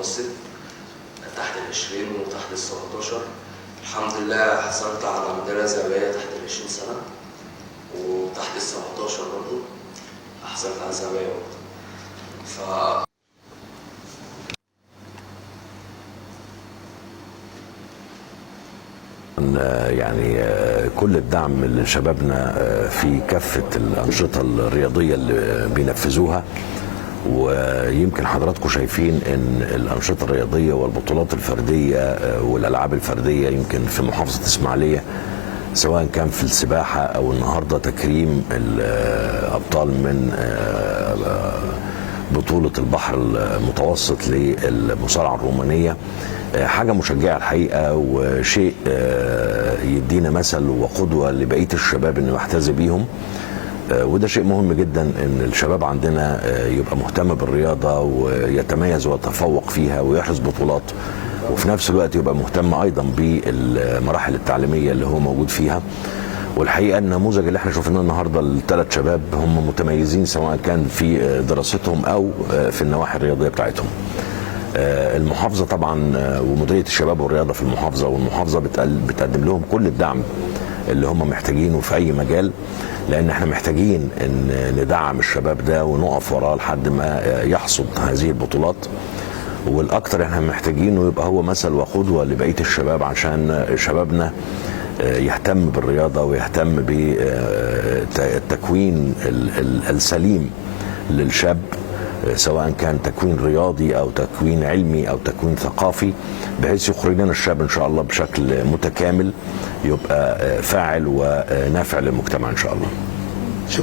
المتوسط تحت ال20 وتحت ال17. الحمد لله حصلت على ميدالية ذهبية تحت ال20 سنة، وتحت ال17 برضه حصلت على ذهبية برضه. يعني كل الدعم لشبابنا في كافة الأنشطة الرياضية اللي بينفذوها، ويمكن حضراتكم شايفين ان الأنشطة الرياضية والبطولات الفردية والألعاب الفردية يمكن في محافظة إسماعيلية، سواء كان في السباحة أو النهاردة تكريم الأبطال من بطولة البحر المتوسط للمصارعة الرومانية، حاجة مشجعة الحقيقة، وشيء يدينا مثل وقدوة لبقية الشباب انه يحتذي بيهم. وده شيء مهم جدا ان الشباب عندنا يبقى مهتم بالرياضة ويتميز ويتفوق فيها ويحرز بطولات، وفي نفس الوقت يبقى مهتم ايضا بالمراحل التعليمية اللي هو موجود فيها. والحقيقة النموذج اللي احنا شفناه النهاردة ل3 شباب هم متميزين سواء كان في دراستهم او في النواحي الرياضية بتاعتهم. المحافظة طبعا ومديرية الشباب والرياضة في المحافظة، والمحافظة بتقدم لهم كل الدعم اللي هم محتاجينه في أي مجال، لأن احنا محتاجين ان ندعم الشباب ده ونقف وراه لحد ما يحصد هذه البطولات. والأكثر احنا محتاجينه يبقى هو مثل وقدوة لبقية الشباب، عشان شبابنا يهتم بالرياضة ويهتم بالتكوين السليم للشاب، سواء كان تكوين رياضي او تكوين علمي او تكوين ثقافي، بحيث يخرج لنا الشاب ان شاء الله بشكل متكامل يبقى فاعل ونافع للمجتمع ان شاء الله.